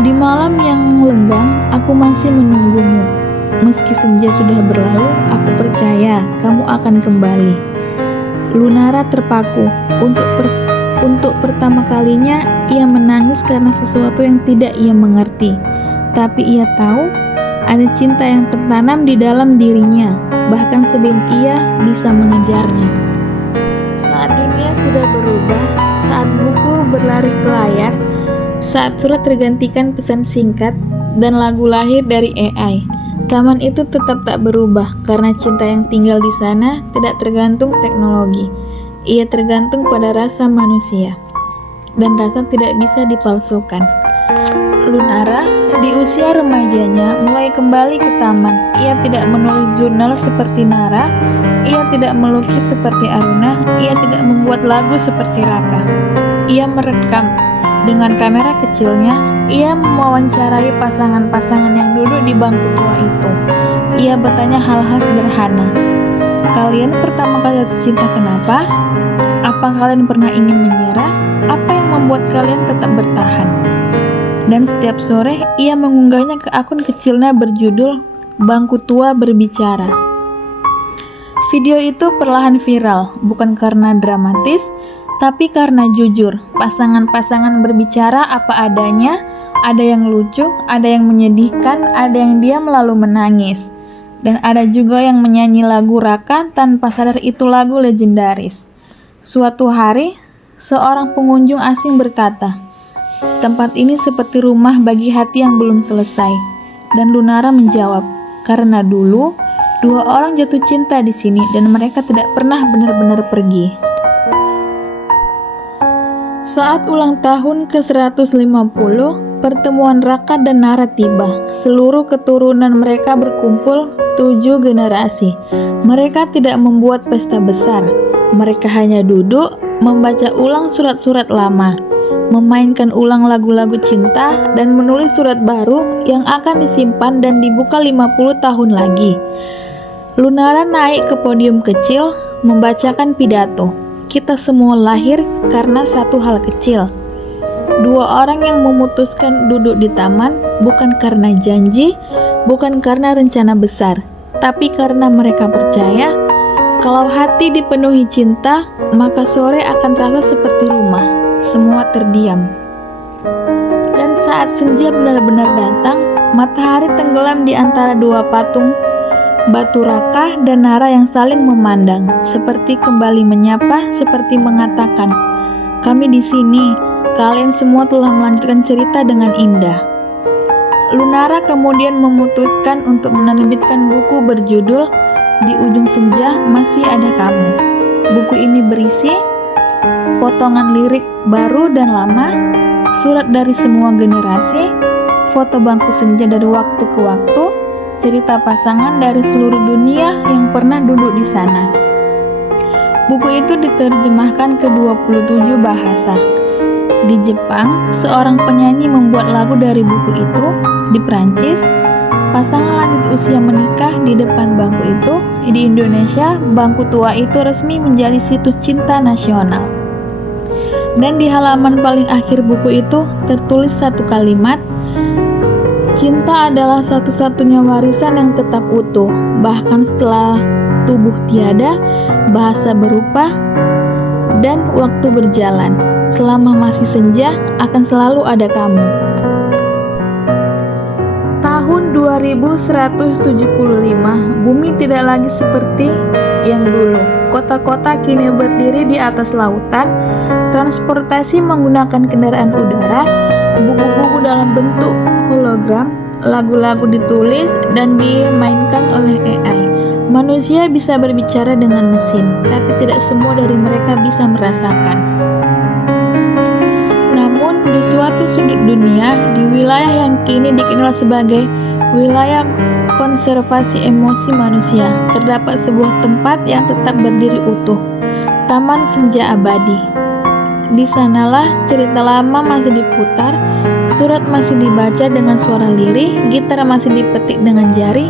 Di malam yang lenggang, aku masih menunggumu. Meski senja sudah berlalu, aku percaya kamu akan kembali. Lunara terpaku. Untuk pertama kalinya, ia menangis karena sesuatu yang tidak ia mengerti. Tapi ia tahu ada cinta yang tertanam di dalam dirinya, bahkan sebelum ia bisa mengejarnya. Saat dunia sudah berubah, saat buku berlari ke layar, saat surat tergantikan pesan singkat, dan lagu lahir dari AI, taman itu tetap tak berubah karena cinta yang tinggal di sana tidak tergantung teknologi. Ia tergantung pada rasa manusia, dan rasa tidak bisa dipalsukan. Lunara di usia remajanya mulai kembali ke taman. Ia tidak menulis jurnal seperti Nara, ia tidak melukis seperti Aruna, ia tidak membuat lagu seperti Raka. Ia merekam dengan kamera kecilnya. Ia mewawancarai pasangan-pasangan yang duduk di bangku tua itu. Ia bertanya hal-hal sederhana. Kalian pertama kali jatuh cinta kenapa? Apa kalian pernah ingin menyerah? Apa yang membuat kalian tetap bertahan? Dan setiap sore ia mengunggahnya ke akun kecilnya berjudul Bangku Tua Berbicara. Video itu perlahan viral, bukan karena dramatis, tapi karena jujur. Pasangan-pasangan berbicara apa adanya, ada yang lucu, ada yang menyedihkan, ada yang diam lalu menangis. Dan ada juga yang menyanyi lagu Raka tanpa sadar itu lagu legendaris. Suatu hari, seorang pengunjung asing berkata, "Tempat ini seperti rumah bagi hati yang belum selesai." Dan Lunara menjawab, "Karena dulu, dua orang jatuh cinta di sini dan mereka tidak pernah benar-benar pergi." Saat ulang tahun ke-150, pertemuan Raka dan Nara tiba. Seluruh keturunan mereka berkumpul, 7 generasi. Mereka tidak membuat pesta besar. Mereka hanya duduk, membaca ulang surat-surat lama, memainkan ulang lagu-lagu cinta, dan menulis surat baru yang akan disimpan dan dibuka 50 tahun lagi. Lunara naik ke podium kecil, membacakan pidato. Kita semua lahir karena satu hal kecil. Dua orang yang memutuskan duduk di taman bukan karena janji, bukan karena rencana besar, tapi karena mereka percaya kalau hati dipenuhi cinta, maka sore akan terasa seperti rumah. Semua terdiam. Dan saat senja benar-benar datang, matahari tenggelam di antara dua patung batu Raka dan Nara yang saling memandang, seperti kembali menyapa, seperti mengatakan, "Kami di sini, kalian semua telah melanjutkan cerita dengan indah." Lunara kemudian memutuskan untuk menerbitkan buku berjudul Di Ujung Senja Masih Ada Kamu. Buku ini berisi potongan lirik baru dan lama, surat dari semua generasi, foto bangku senja dari waktu ke waktu, cerita pasangan dari seluruh dunia yang pernah duduk di sana. Buku itu diterjemahkan ke 27 bahasa. Di Jepang, seorang penyanyi membuat lagu dari buku itu. Di Prancis, pasangan lanjut usia menikah di depan bangku itu. Di Indonesia, bangku tua itu resmi menjadi situs cinta nasional. Dan di halaman paling akhir buku itu tertulis satu kalimat, cinta adalah satu-satunya warisan yang tetap utuh, bahkan setelah tubuh tiada, bahasa berubah, dan waktu berjalan. Selama masih senja, akan selalu ada kamu. Tahun 2175, bumi tidak lagi seperti yang dulu. Kota-kota kini berdiri di atas lautan, transportasi menggunakan kendaraan udara, buku-buku dalam bentuk hologram, lagu-lagu ditulis dan dimainkan oleh AI. Manusia bisa berbicara dengan mesin, tapi tidak semua dari mereka bisa merasakan. Namun, di suatu sudut dunia, di wilayah yang kini dikenal sebagai wilayah konservasi emosi manusia, terdapat sebuah tempat yang tetap berdiri utuh, Taman Senja Abadi. Di sanalah cerita lama masih diputar, surat masih dibaca dengan suara lirih, gitar masih dipetik dengan jari,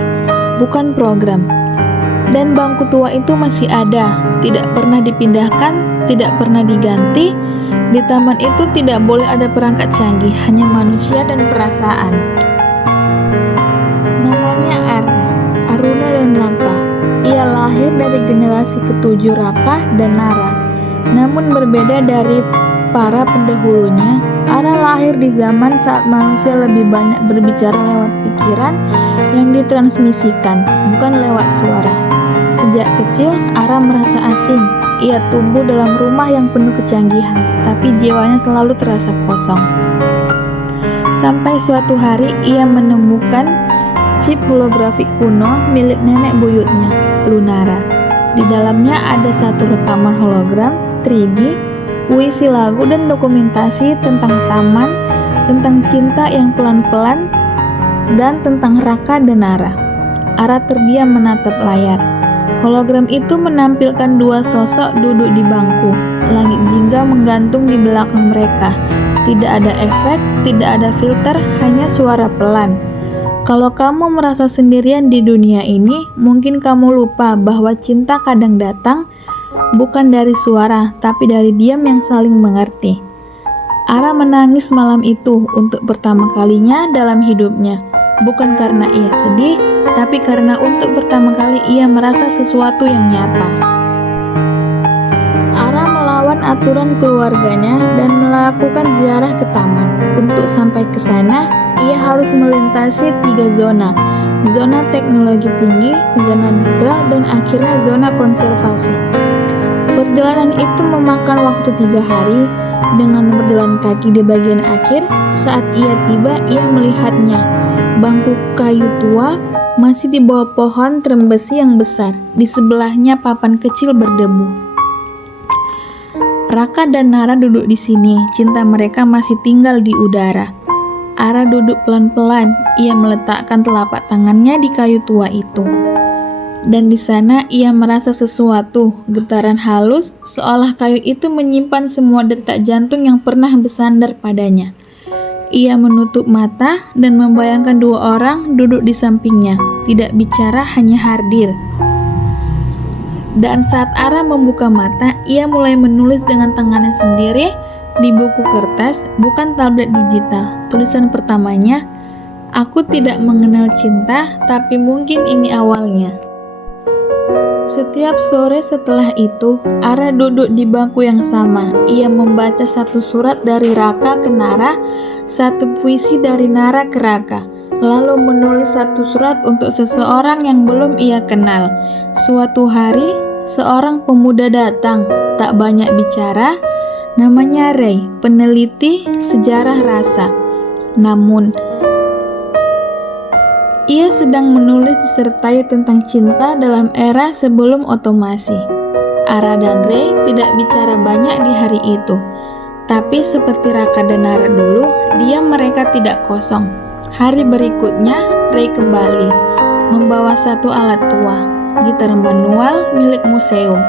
bukan program. Dan bangku tua itu masih ada, tidak pernah dipindahkan, tidak pernah diganti. Di taman itu tidak boleh ada perangkat canggih, hanya manusia dan perasaan. Namanya Aruna dan Raka. Ia lahir dari generasi ketujuh Raka dan Nara. Namun berbeda dari para pendahulunya, Ara lahir di zaman saat manusia lebih banyak berbicara lewat pikiran yang ditransmisikan, bukan lewat suara. Sejak kecil, Ara merasa asing. Ia tumbuh dalam rumah yang penuh kecanggihan, tapi jiwanya selalu terasa kosong. Sampai suatu hari, ia menemukan chip holografik kuno milik nenek buyutnya, Lunara. Di dalamnya ada satu rekaman hologram 3D, puisi lagu dan dokumentasi tentang taman, tentang cinta yang pelan-pelan, dan tentang Raka dan Nara. Ara terdiam menatap layar. Hologram itu menampilkan dua sosok duduk di bangku. Langit jingga menggantung di belakang mereka. Tidak ada efek, tidak ada filter, hanya suara pelan. Kalau kamu merasa sendirian di dunia ini, mungkin kamu lupa bahwa cinta kadang datang bukan dari suara, tapi dari diam yang saling mengerti. Ara menangis malam itu untuk pertama kalinya dalam hidupnya. Bukan karena ia sedih, tapi karena untuk pertama kali ia merasa sesuatu yang nyata. Ara melawan aturan keluarganya dan melakukan ziarah ke taman. Untuk sampai ke sana, ia harus melintasi 3 zona. Zona teknologi tinggi, zona netral, dan akhirnya zona konservasi. Perjalanan itu memakan waktu 3 hari. Dengan berjalan kaki di bagian akhir, saat ia tiba, ia melihatnya. Bangku kayu tua masih di bawah pohon trembesi yang besar. Di sebelahnya papan kecil berdebu. Raka dan Nara duduk di sini. Cinta mereka masih tinggal di udara. Ara duduk pelan-pelan. Ia meletakkan telapak tangannya di kayu tua itu. Dan di sana ia merasa sesuatu, getaran halus, seolah kayu itu menyimpan semua detak jantung yang pernah bersandar padanya. Ia menutup mata dan membayangkan 2 orang duduk di sampingnya, tidak bicara, hanya hadir. Dan saat Ara membuka mata, ia mulai menulis dengan tangannya sendiri di buku kertas, bukan tablet digital. Tulisan pertamanya, "Aku tidak mengenal cinta, tapi mungkin ini awalnya." Setiap sore setelah itu, Ara duduk di bangku yang sama. Ia membaca satu surat dari Raka ke Nara, satu puisi dari Nara ke Raka, lalu menulis satu surat untuk seseorang yang belum ia kenal. Suatu hari, seorang pemuda datang, tak banyak bicara, namanya Ray, peneliti sejarah rasa. Namun, ia sedang menulis disertai tentang cinta dalam era sebelum otomasi. Ara dan Ray tidak bicara banyak di hari itu. Tapi seperti Raka dan Nara dulu, diam mereka tidak kosong. Hari berikutnya, Ray kembali, membawa satu alat tua, gitar manual milik museum.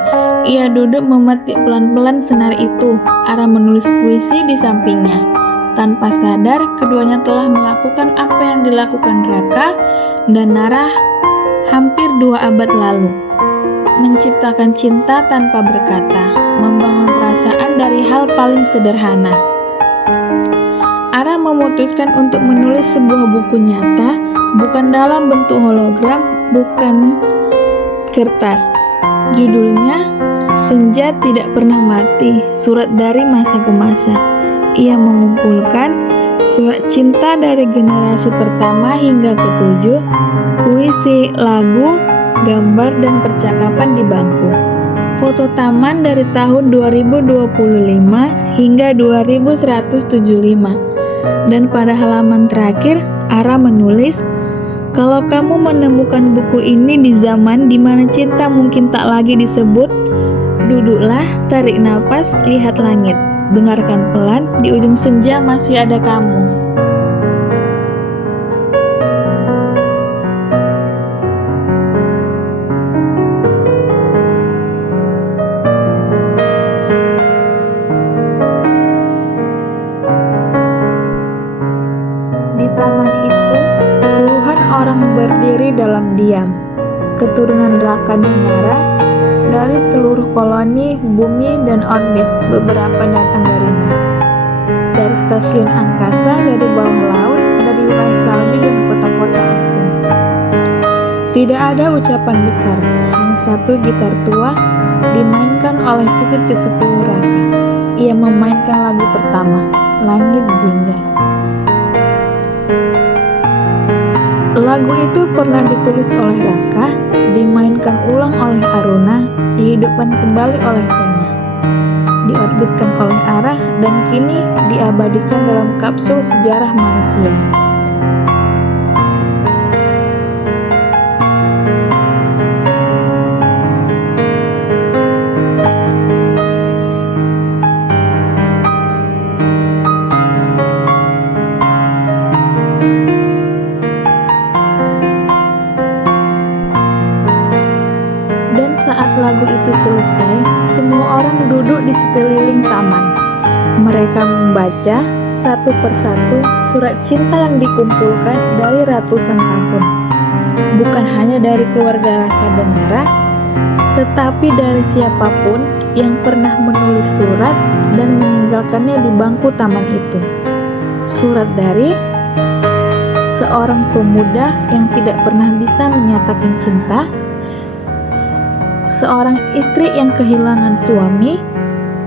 Ia duduk memetik pelan-pelan senar itu. Ara menulis puisi di sampingnya. Tanpa sadar, keduanya telah melakukan apa yang dilakukan Raka dan Nara hampir 2 abad lalu. Menciptakan cinta tanpa berkata, membangun perasaan dari hal paling sederhana. Ara memutuskan untuk menulis sebuah buku nyata, bukan dalam bentuk hologram, bukan kertas. Judulnya, Senja Tidak Pernah Mati, Surat dari Masa ke Masa. Ia mengumpulkan surat cinta dari generasi pertama hingga ke-7, puisi, lagu, gambar, dan percakapan di bangku. Foto taman dari tahun 2025 hingga 2175. Dan pada halaman terakhir, Ara menulis, "Kalau kamu menemukan buku ini di zaman di mana cinta mungkin tak lagi disebut, duduklah, tarik napas, lihat langit. Dengarkan pelan, di ujung senja masih ada kamu." Di taman itu, puluhan orang berdiri dalam diam. Keturunan Raka dan Nara dari seluruh koloni, bumi, dan orbit. Beberapa datang dari Mars, dari stasiun angkasa, dari bawah laut, dari wilayah salju dan kota-kota apung. Tidak ada ucapan besar, hanya satu gitar tua dimainkan oleh cicit ke-10 Raka. Ia memainkan lagu pertama, Langit Jingga. Lagu itu pernah ditulis oleh Raka, dimainkan ulang oleh Aruna, dihidupkan kembali oleh Sena, diorbitkan oleh Ara, dan kini diabadikan dalam kapsul sejarah manusia. Dan saat lagu itu selesai, semua orang duduk di sekeliling taman. Mereka membaca satu persatu surat cinta yang dikumpulkan dari ratusan tahun. Bukan hanya dari keluarga Raka dan Nara, tetapi dari siapapun yang pernah menulis surat dan meninggalkannya di bangku taman itu. Surat dari seorang pemuda yang tidak pernah bisa menyatakan cinta, seorang istri yang kehilangan suami,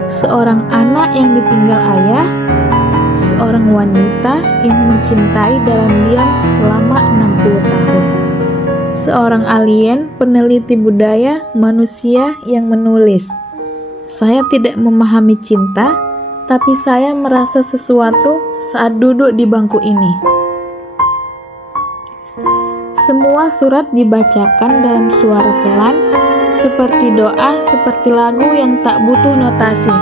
seorang anak yang ditinggal ayah, seorang wanita yang mencintai dalam diam selama 60 tahun, seorang alien peneliti budaya manusia yang menulis, "Saya tidak memahami cinta, tapi saya merasa sesuatu saat duduk di bangku ini." Semua surat dibacakan dalam suara pelan, seperti doa, seperti lagu yang tak butuh notasi.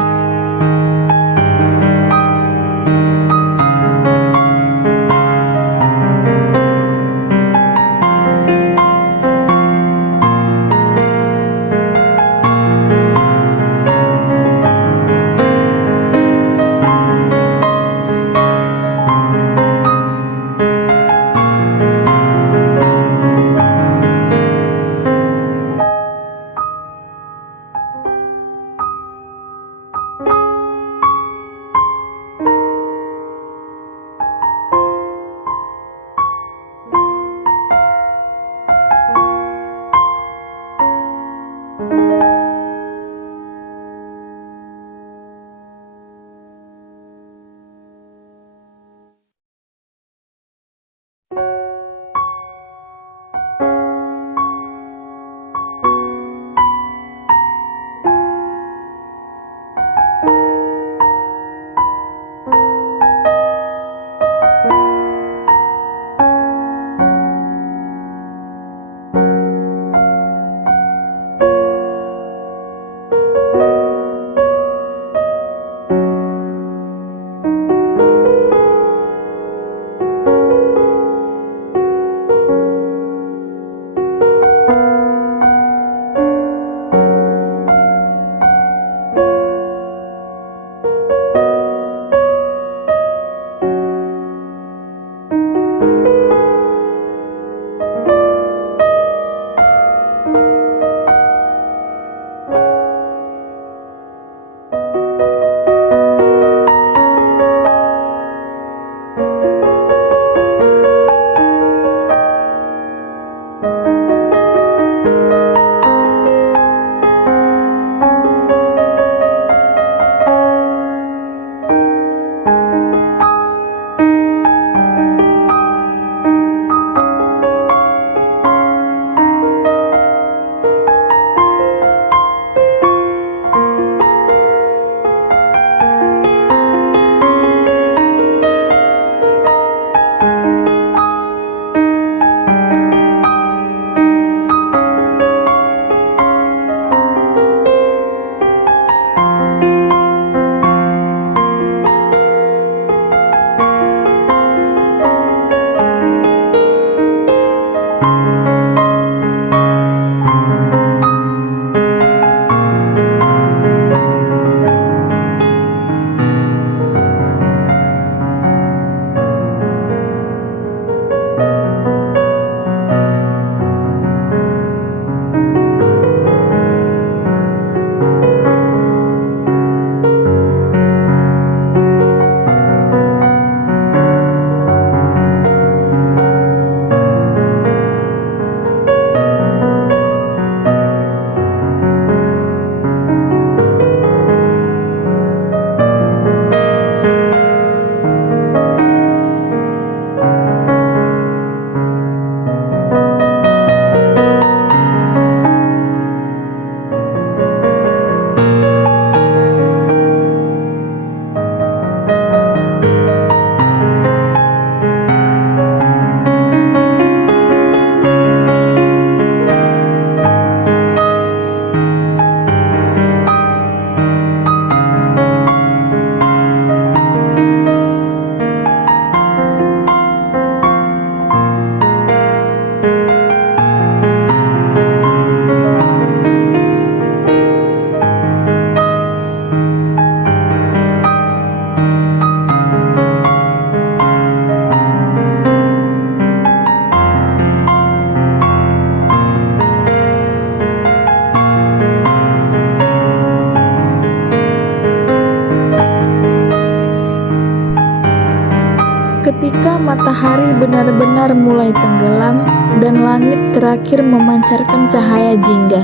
Ketika matahari benar-benar mulai tenggelam dan langit terakhir memancarkan cahaya jingga,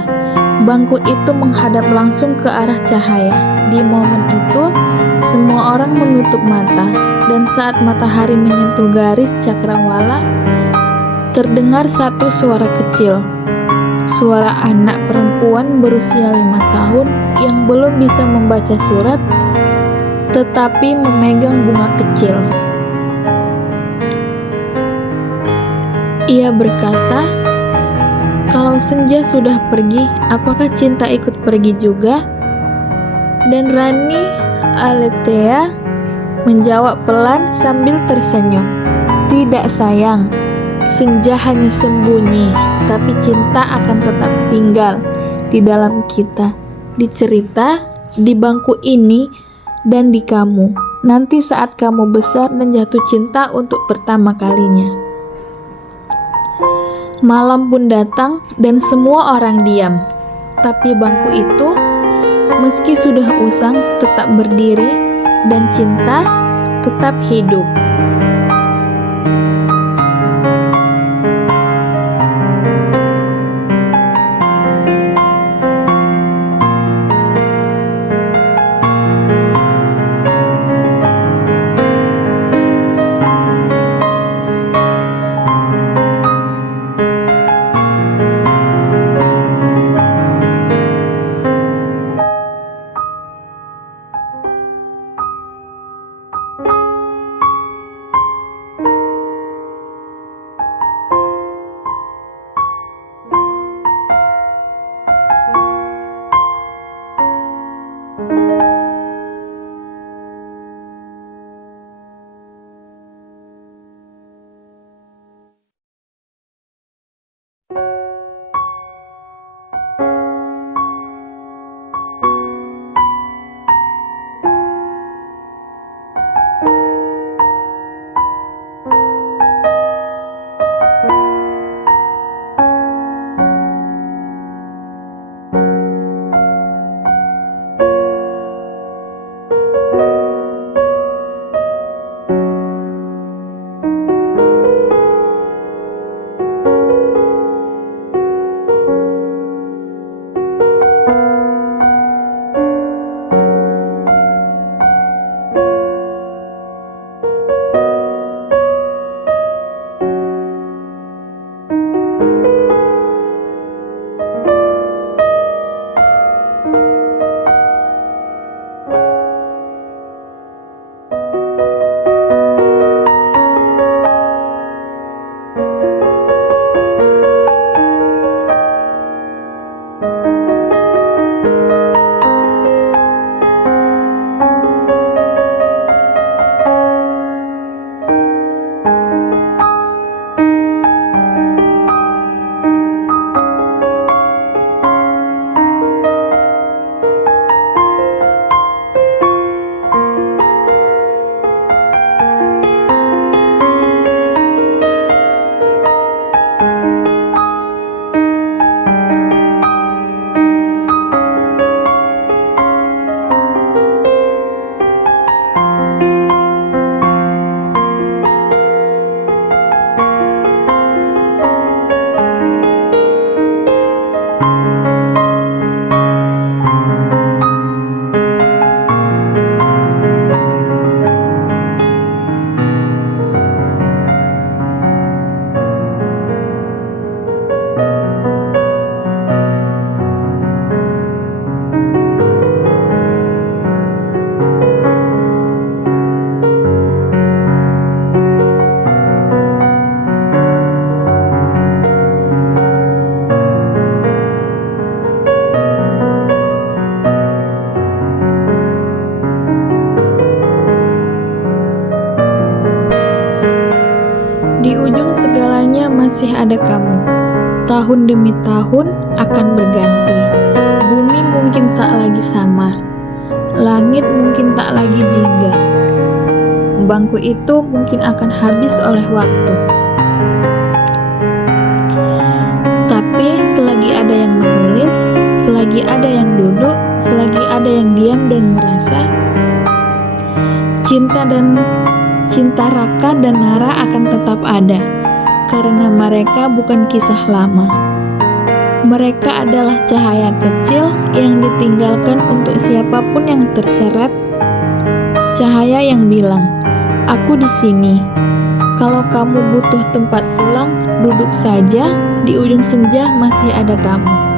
bangku itu menghadap langsung ke arah cahaya. Di momen itu, semua orang menutup mata, dan saat matahari menyentuh garis cakrawala, terdengar satu suara kecil. Suara anak perempuan berusia 5 tahun yang belum bisa membaca surat, tetapi memegang bunga kecil. Ia berkata, "Kalau senja sudah pergi, apakah cinta ikut pergi juga?" Dan Rani Aletheia menjawab pelan sambil tersenyum, "Tidak sayang, senja hanya sembunyi, tapi cinta akan tetap tinggal di dalam kita, di cerita, di bangku ini, dan di kamu. Nanti saat kamu besar dan jatuh cinta untuk pertama kalinya." Malam pun datang dan semua orang diam. Tapi bangku itu, meski sudah usang, tetap berdiri dan cinta tetap hidup. masih ada kamu. Tahun demi tahun akan berganti. Bumi mungkin tak lagi sama. Langit mungkin tak lagi jingga. Bangku itu mungkin akan habis oleh waktu. Tapi selagi ada yang menulis, selagi ada yang duduk, selagi ada yang diam dan merasa, cinta Raka dan Nara akan tetap ada, karena mereka bukan kisah lama. Mereka adalah cahaya kecil yang ditinggalkan untuk siapapun yang terseret. Cahaya yang bilang, "Aku di sini. Kalau kamu butuh tempat pulang, duduk saja. Di ujung senja masih ada kamu."